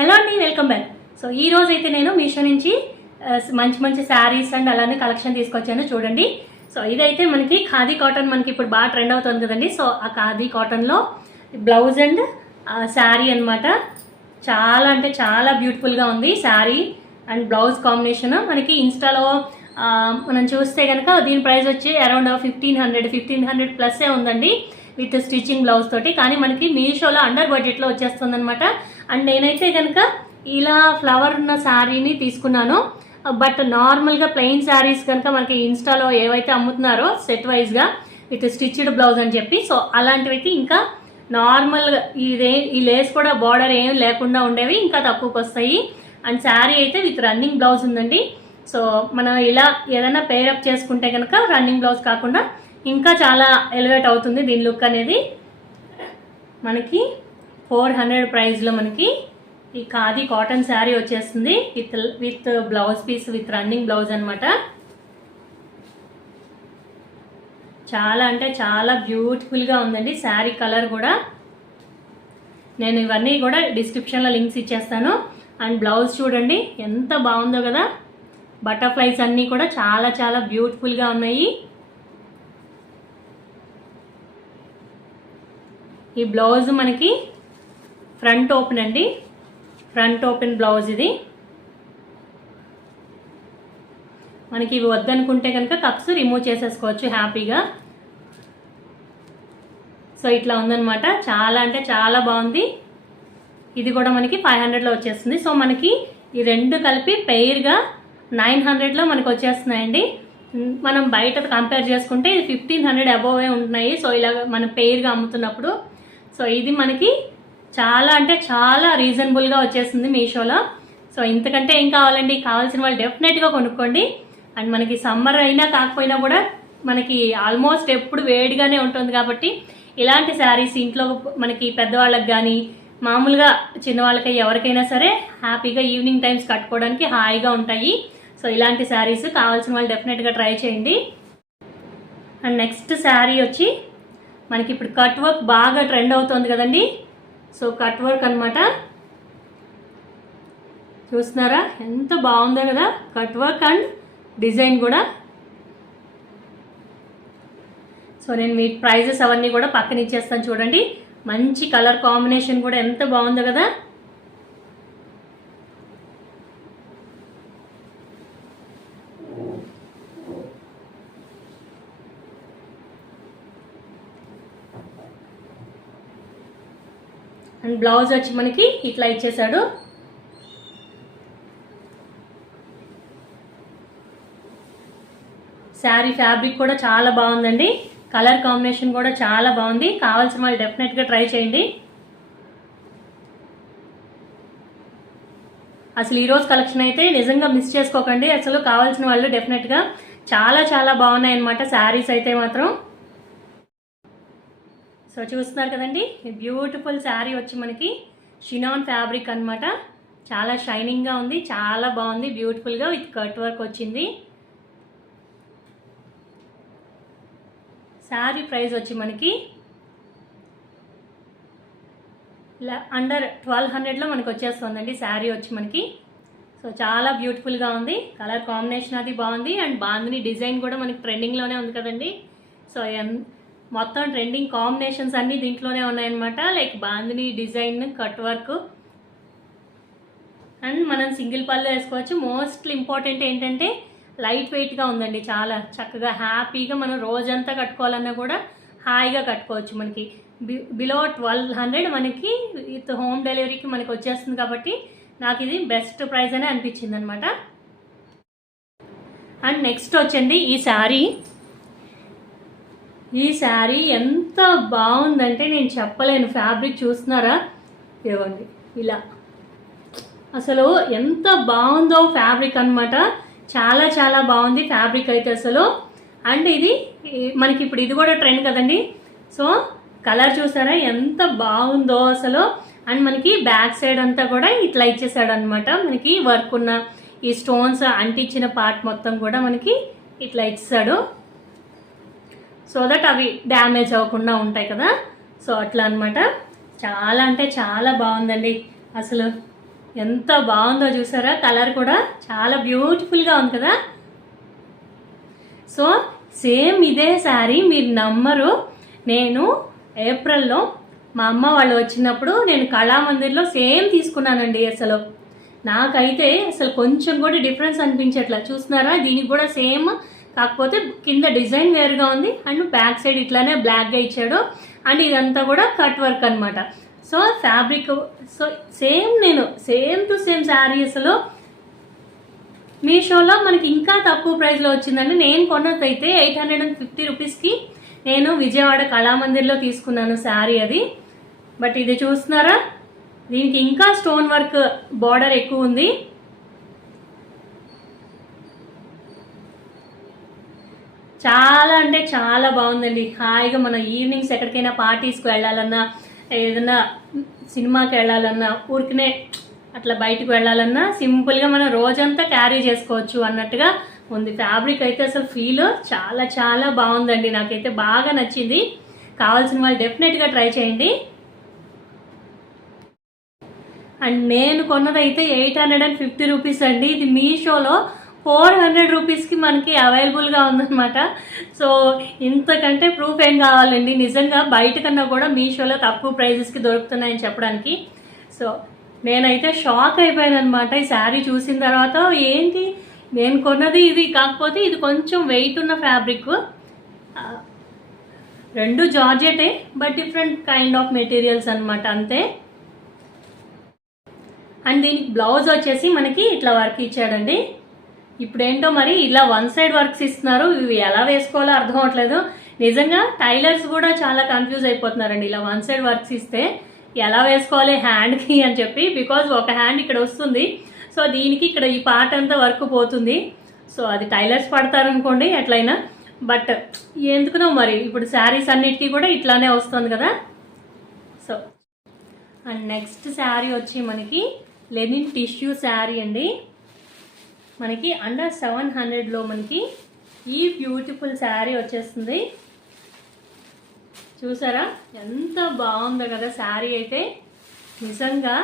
Hello అండి, welcome back. So ఈ రోజు అయితే నేను మీషో నుంచి మంచి మంచి శారీస్ అండ్ అలానే కలెక్షన్ తీసుకొచ్చాను చూడండి. సో ఇదైతే మనకి ఖాదీ కాటన్ మనకి ఇప్పుడు బాగా ట్రెండ్ అవుతుంది కదండి. సో ఆ ఖాదీ కాటన్లో బ్లౌజ్ అండ్ శారీ అనమాట. చాలా అంటే చాలా బ్యూటిఫుల్గా ఉంది శారీ అండ్ బ్లౌజ్ కాంబినేషన్. మనకి ఇన్స్టాలో మనం చూస్తే కనుక దీని ప్రైస్ వచ్చి అరౌండ్ 1500 ప్లస్సే ఉందండి విత్ స్టిచ్చింగ్ బ్లౌజ్ తోటి. కానీ మనకి మీషోలో అండర్ బడ్జెట్లో వచ్చేస్తుంది అనమాట. అండ్ నేనైతే కనుక ఇలా ఫ్లవర్ ఉన్న శారీని తీసుకున్నాను. బట్ నార్మల్గా ప్లెయిన్ శారీస్ కనుక మనకి ఇన్స్టాలో ఏవైతే అమ్ముతున్నారో సెట్ వైజ్గా విత్ స్టిచ్డ్ బ్లౌజ్ అని చెప్పి, సో అలాంటివైతే ఇంకా నార్మల్గా ఈ లేస్ కూడా బార్డర్ ఏం లేకుండా ఉండేవి ఇంకా తక్కువకి వస్తాయి. అండ్ శారీ అయితే విత్ రన్నింగ్ బ్లౌజ్ ఉందండి. సో మనం ఇలా ఏదైనా పేరప్ చేసుకుంటే కనుక రన్నింగ్ బ్లౌజ్ కాకుండా ఇంకా చాలా ఎలివేట్ అవుతుంది దీని లుక్ అనేది. మనకి 400 ప్రైస్లో మనకి ఈ ఖాదీ కాటన్ శారీ వచ్చేస్తుంది with blouse piece with running blouse అనమాట. చాలా అంటే చాలా బ్యూటిఫుల్గా ఉందండి శారీ కలర్ కూడా. నేను ఇవన్నీ కూడా డిస్క్రిప్షన్లో లింక్స్ ఇచ్చేస్తాను. అండ్ బ్లౌజ్ చూడండి ఎంత బాగుందో కదా. బటర్ఫ్లైస్ అన్నీ కూడా చాలా చాలా బ్యూటిఫుల్గా ఉన్నాయి. ఈ బ్లౌజ్ మనకి ఫ్రంట్ ఓపెన్ అండి, ఫ్రంట్ ఓపెన్ బ్లౌజ్ ఇది. మనకి ఇవి వద్దనుకుంటే కనుక కప్స్ రిమూవ్ చేసేసుకోవచ్చు హ్యాపీగా. సో ఇట్లా ఉందన్నమాట. చాలా అంటే చాలా బాగుంది. ఇది కూడా మనకి 500లో వచ్చేస్తుంది. సో మనకి ఈ రెండు కలిపి పెయిర్గా 900లో మనకి వచ్చేస్తున్నాయండి. మనం బయట కంపేర్ చేసుకుంటే ఇది 1500 అబోవే ఉంటున్నాయి. సో ఇలా మనం పెయిర్గా అమ్ముతున్నప్పుడు. సో ఇది మనకి చాలా అంటే చాలా రీజనబుల్గా వచ్చేస్తుంది మీషోలో. సో ఇంతకంటే ఏం కావాలండి, కావాల్సిన వాళ్ళు డెఫినెట్గా కొనుక్కోండి. అండ్ మనకి సమ్మర్ అయినా కాకపోయినా కూడా మనకి ఆల్మోస్ట్ ఎప్పుడు వేడిగానే ఉంటుంది కాబట్టి ఇలాంటి శారీస్ ఇంట్లో మనకి పెద్దవాళ్ళకి కానీ మామూలుగా చిన్నవాళ్ళకి ఎవరికైనా సరే హ్యాపీగా ఈవినింగ్ టైమ్స్ కట్టుకోవడానికి హాయిగా ఉంటాయి. సో ఇలాంటి శారీస్ కావాల్సిన వాళ్ళు డెఫినెట్గా ట్రై చేయండి. అండ్ నెక్స్ట్ శారీ వచ్చి మనకి ఇప్పుడు కట్ వర్క్ బాగా ట్రెండ్ అవుతుంది కదండి. సో కట్ వర్క్ అనమాట. చూస్తున్నారా ఎంత బాగుందో కదా కట్ వర్క్ అండ్ డిజైన్ కూడా. సో నేను మీ ప్రైజెస్ అవన్నీ కూడా పక్కన ఇచ్చేస్తాను చూడండి. మంచి కలర్ కాంబినేషన్ కూడా ఎంత బాగుందో కదా. అండ్ బ్లౌజ్ వచ్చి మనకి ఇట్లా ఇచ్చేసాడు. శారీ ఫ్యాబ్రిక్ కూడా చాలా బాగుందండి. కలర్ కాంబినేషన్ కూడా చాలా బాగుంది. కావాల్సిన వాళ్ళు డెఫినెట్గా ట్రై చేయండి. అసలు ఈరోజు కలెక్షన్ అయితే నిజంగా మిస్ చేసుకోకండి. అసలు కావాల్సిన వాళ్ళు డెఫినెట్గా చాలా చాలా బాగున్నాయి అన్నమాట శారీస్ అయితే మాత్రం. సో చూస్తున్నారు కదండి బ్యూటిఫుల్ శారీ వచ్చి మనకి షినాన్ ఫ్యాబ్రిక్ అనమాట. చాలా షైనింగ్గా ఉంది, చాలా బాగుంది, బ్యూటిఫుల్గా విత్ కట్ వర్క్ వచ్చింది. శారీ ప్రైస్ వచ్చి మనకి అండర్ 1200లో మనకి వచ్చేస్తుందండి శారీ వచ్చి మనకి. సో చాలా బ్యూటిఫుల్గా ఉంది. కలర్ కాంబినేషన్ అది బాగుంది. అండ్ బాందిని డిజైన్ కూడా మనకి ట్రెండింగ్లోనే ఉంది కదండి. సో మొత్తం ట్రెండింగ్ కాంబినేషన్స్ అన్నీ దీంట్లోనే ఉన్నాయన్నమాట. Like bandhani design, cut work and మనం సింగిల్ పళ్ళు వేసుకోవచ్చు. మోస్ట్లీ ఇంపార్టెంట్ ఏంటంటే లైట్ వెయిట్గా ఉందండి. చాలా చక్కగా హ్యాపీగా మనం రోజంతా కట్టుకోవాలన్నా కూడా హాయిగా కట్టుకోవచ్చు. మనకి బిలో 1200 మనకి విత్ హోమ్ డెలివరీకి మనకి వచ్చేస్తుంది కాబట్టి నాకు ఇది బెస్ట్ ప్రైస్ అనే అనిపించింది అనమాట. అండ్ నెక్స్ట్ వచ్చండి ఈ శారీ ఎంత బాగుందంటే నేను చెప్పలేను. ఫ్యాబ్రిక్ చూస్తున్నారా ఇవ్వండి ఇలా, అసలు ఎంత బాగుందో ఫ్యాబ్రిక్ అనమాట. చాలా చాలా బాగుంది ఫ్యాబ్రిక్ అయితే అసలు. అండ్ ఇది మనకి ఇప్పుడు ఇది కూడా ట్రెండ్ కదండి. సో కలర్ చూసారా ఎంత బాగుందో అసలు. అండ్ మనకి బ్యాక్ సైడ్ అంతా కూడా ఇట్లా ఇచ్చేసాడు అనమాట. మనకి వర్క్ ఉన్న ఈ స్టోన్స్ అంటించిన పార్ట్ మొత్తం కూడా మనకి ఇట్లా ఇచ్చేసాడు. సో దట్ అవి డ్యామేజ్ అవ్వకుండా ఉంటాయి కదా. సో అట్లా అనమాట. చాలా అంటే చాలా బాగుందండి అసలు. ఎంత బాగుందో చూసారా, కలర్ కూడా చాలా బ్యూటిఫుల్గా ఉంది కదా. సో సేమ్ ఇదే శారీ మీరు నమ్మరు, నేను ఏప్రిల్లో మా అమ్మ వాళ్ళు వచ్చినప్పుడు నేను కళామందిర్లో సేమ్ తీసుకున్నానండి. అసలు నాకైతే అసలు కొంచెం కూడా డిఫరెన్స్ అనిపించట్లా. చూస్తున్నారా, దీనికి కూడా సేమ్, కాకపోతే కింద డిజైన్ వేరుగా ఉంది అండ్ బ్యాక్ సైడ్ ఇట్లానే బ్లాక్గా ఇచ్చాడు అండ్ ఇదంతా కూడా కట్ వర్క్ అనమాట. సో ఫ్యాబ్రిక్ సో సేమ్, నేను సేమ్ టు సేమ్ శారీ అసలు మీషోలో మనకి ఇంకా తక్కువ ప్రైస్లో వచ్చిందండి. నేను కొన్నదైతే 850 రూపీస్కి నేను విజయవాడ కళామందిర్లో తీసుకున్నాను శారీ అది. బట్ ఇది చూస్తున్నారా, దీనికి ఇంకా స్టోన్ వర్క్ బార్డర్ ఎక్కువ ఉంది. చాలా అంటే చాలా బాగుందండి. హాయిగా మన ఈవినింగ్స్ ఎక్కడికైనా పార్టీస్కి వెళ్ళాలన్నా, ఏదైనా సినిమాకి వెళ్ళాలన్నా, ఊరికనే అట్లా బయటకు వెళ్ళాలన్నా సింపుల్గా మనం రోజంతా క్యారీ చేసుకోవచ్చు అన్నట్టుగా ఉంది. ఫ్యాబ్రిక్ అయితే అసలు ఫీల్ చాలా చాలా బాగుందండి, నాకైతే బాగా నచ్చింది. కావాల్సిన వాళ్ళు డెఫినెట్గా ట్రై చేయండి. అండ్ నేను కొన్నదైతే 850 రూపీస్ అండి. ఇది మీషోలో 400 రూపీస్కి మనకి అవైలబుల్గా ఉందన్నమాట. సో ఇంతకంటే ప్రూఫ్ ఏం కావాలండి, నిజంగా బయట కన్నా కూడా మీషోలో తక్కువ ప్రైజెస్కి దొరుకుతున్నాయని చెప్పడానికి. సో నేనైతే షాక్ అయిపోయాను అనమాట ఈ శారీ చూసిన తర్వాత. ఏంటి, నేను కొన్నది ఇది, కాకపోతే ఇది కొంచెం వెయిట్ ఉన్న ఫ్యాబ్రిక్, రెండు georgette but different kind of materials అనమాట, అంతే. అండ్ దీనికి బ్లౌజ్ వచ్చేసి మనకి ఇట్లా వర్క్ ఇచ్చాడండి. ఇప్పుడేంటో మరి ఇలా వన్ సైడ్ వర్క్స్ ఇస్తున్నారు, ఇవి ఎలా వేసుకోవాలో అర్థం అవట్లేదు. నిజంగా టైలర్స్ కూడా చాలా కన్ఫ్యూజ్ అయిపోతున్నారండి, ఇలా వన్ సైడ్ వర్క్స్ ఇస్తే ఎలా వేసుకోవాలి హ్యాండ్కి అని చెప్పి. బికాజ్ ఒక హ్యాండ్ ఇక్కడ వస్తుంది, సో దీనికి ఇక్కడ ఈ పార్ట్ అంతా వర్క్ పోతుంది. సో అది టైలర్స్ పడతారనుకోండి ఎట్లయినా, బట్ ఎందుకునో మరి ఇప్పుడు శారీస్ అన్నిటికీ కూడా ఇట్లానే వస్తుంది కదా. సో అండ్ నెక్స్ట్ శారీ వచ్చి మనకి లెనిన్ టిష్యూ శారీ అండి. మనకి అండర్ 700లో మనకి ఈ బ్యూటిఫుల్ శారీ వచ్చేస్తుంది. చూసారా ఎంత బాగుందో కదా శారీ అయితే. నిజంగా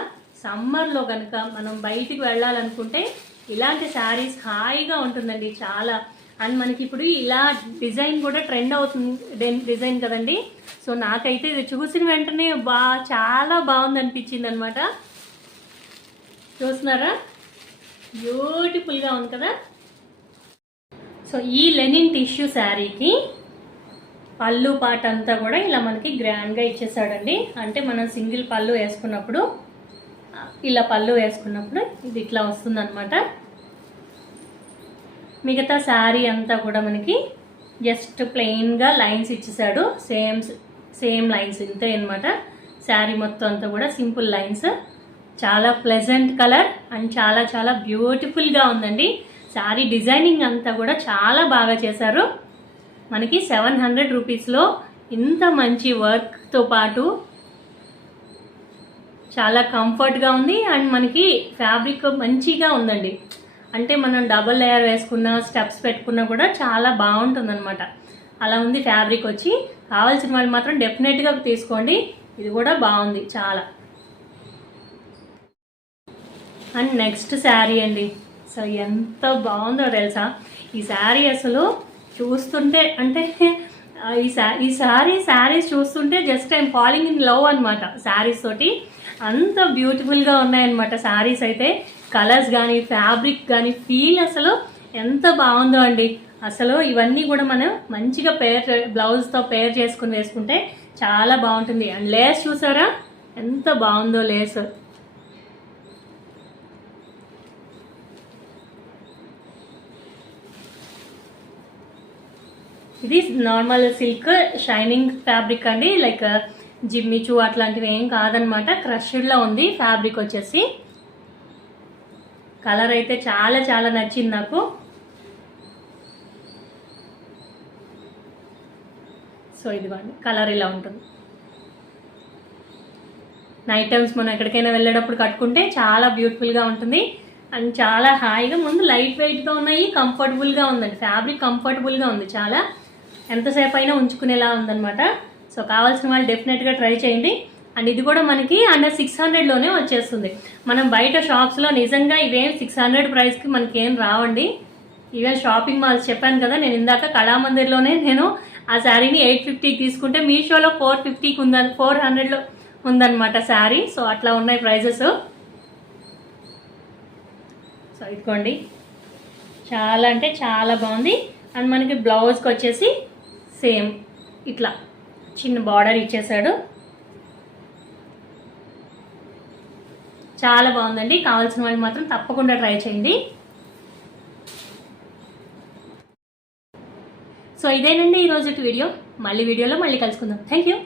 సమ్మర్లో కనుక మనం బయటికి వెళ్ళాలనుకుంటే ఇలాంటి శారీస్ హాయిగా ఉంటుందండి చాలా. అండ్ మనకి ఇప్పుడు ఇలా డిజైన్ కూడా ట్రెండ్ అవుతుంది డిజైన్ కదండి. సో నాకైతే ఇది చూసిన వెంటనే చాలా బాగుంది అనిపించింది అనమాట. చూస్తున్నారా, బ్యూటిఫుల్గా ఉంది కదా. సో ఈ లెనిన్ టిష్యూ శారీకి పళ్ళు పాట అంతా కూడా ఇలా మనకి గ్రాండ్గా ఇచ్చేసాడండి. అంటే మనం సింగిల్ పళ్ళు వేసుకున్నప్పుడు, ఇలా పళ్ళు వేసుకున్నప్పుడు ఇది ఇట్లా వస్తుంది అనమాట. మిగతా శారీ అంతా కూడా మనకి జస్ట్ ప్లెయిన్గా లైన్స్ ఇచ్చేసాడు, సేమ్ లైన్స్ ఇంతే అనమాట. శారీ మొత్తం అంతా కూడా సింపుల్ లైన్స్, చాలా ప్లెజెంట్ కలర్ అండ్ చాలా చాలా బ్యూటిఫుల్గా ఉందండి. శారీ డిజైనింగ్ అంతా కూడా చాలా బాగా చేశారు. మనకి 700 రూపీస్లో ఇంత మంచి వర్క్తో పాటు చాలా కంఫర్ట్గా ఉంది. అండ్ మనకి ఫ్యాబ్రిక్ మంచిగా ఉందండి, అంటే మనం డబుల్ లేయర్ వేసుకున్న స్టెప్స్ పెట్టుకున్నా కూడా చాలా బాగుంటుంది అనమాట. అలా ఉంది ఫ్యాబ్రిక్ వచ్చి. కావాల్సిన వాళ్ళు మాత్రం డెఫినెట్గా తీసుకోండి, ఇది కూడా బాగుంది చాలా. అండ్ నెక్స్ట్ శారీ అండి, సో ఎంత బాగుందో తెలుసా ఈ శారీ. అసలు చూస్తుంటే అంటే ఈ శారీస్ చూస్తుంటే just I'm falling in love అనమాట శారీస్ తోటి. అంత బ్యూటిఫుల్గా ఉన్నాయన్నమాట శారీస్ అయితే. కలర్స్ కానీ ఫ్యాబ్రిక్ కానీ ఫీల్ అసలు ఎంత బాగుందో అండి. అసలు ఇవన్నీ కూడా మనం మంచిగా బ్లౌజ్తో పేర్ చేసుకుని వేసుకుంటే చాలా బాగుంటుంది. అండ్ లేస్ చూసారా ఎంత బాగుందో లేస్. ఇది నార్మల్ సిల్క్ షైనింగ్ ఫ్యాబ్రిక్ అండి, లైక్ జిమ్మిచూ అట్లాంటివి ఏం కాదనమాట. క్రష్డ్లో ఉంది ఫ్యాబ్రిక్ వచ్చేసి. కలర్ అయితే చాలా చాలా నచ్చింది నాకు. సో ఇదిగోండి కలర్ ఇలా ఉంటుంది. నైట్ టైమ్స్ మనం ఎక్కడికైనా వెళ్ళేటప్పుడు కట్టుకుంటే చాలా బ్యూటిఫుల్గా ఉంటుంది. అండ్ చాలా హాయిగా, ముందు లైట్ వెయిట్గా ఉన్నాయి, కంఫర్టబుల్గా ఉందండి ఫ్యాబ్రిక్, కంఫర్టబుల్గా ఉంది చాలా. ఎంతసేపు అయినా ఉంచుకునేలా ఉందన్నమాట. సో కావాల్సిన వాళ్ళు డెఫినెట్గా ట్రై చేయండి. అండ్ ఇది కూడా మనకి అండర్ 600లోనే వచ్చేస్తుంది. మనం బయట షాప్స్లో నిజంగా ఇవేం 600 ప్రైస్కి మనకి ఏం రావండి. ఈవెన్ షాపింగ్ మాల్స్ చెప్పాను కదా, నేను ఇందాక కళామందిర్లోనే నేను ఆ శారీని 850కి తీసుకుంటే మీషోలో 450కి 400లో ఉందన్నమాట శారీ. సో అట్లా ఉన్నాయి ప్రైజెస్. సో ఇదిగోండి, చాలా అంటే చాలా బాగుంది. అండ్ మనకి బ్లౌజ్కి వచ్చేసి సేమ్ ఇట్లా చిన్న బార్డర్ ఇచ్చేసాడు. చాలా బాగుందండి. కావాల్సిన వాళ్ళు మాత్రం తప్పకుండా ట్రై చేయండి. సో ఇదేనండి ఈరోజు వీడియో. మళ్ళీ వీడియోలో మళ్ళీ కలుసుకుందాం. Thank you.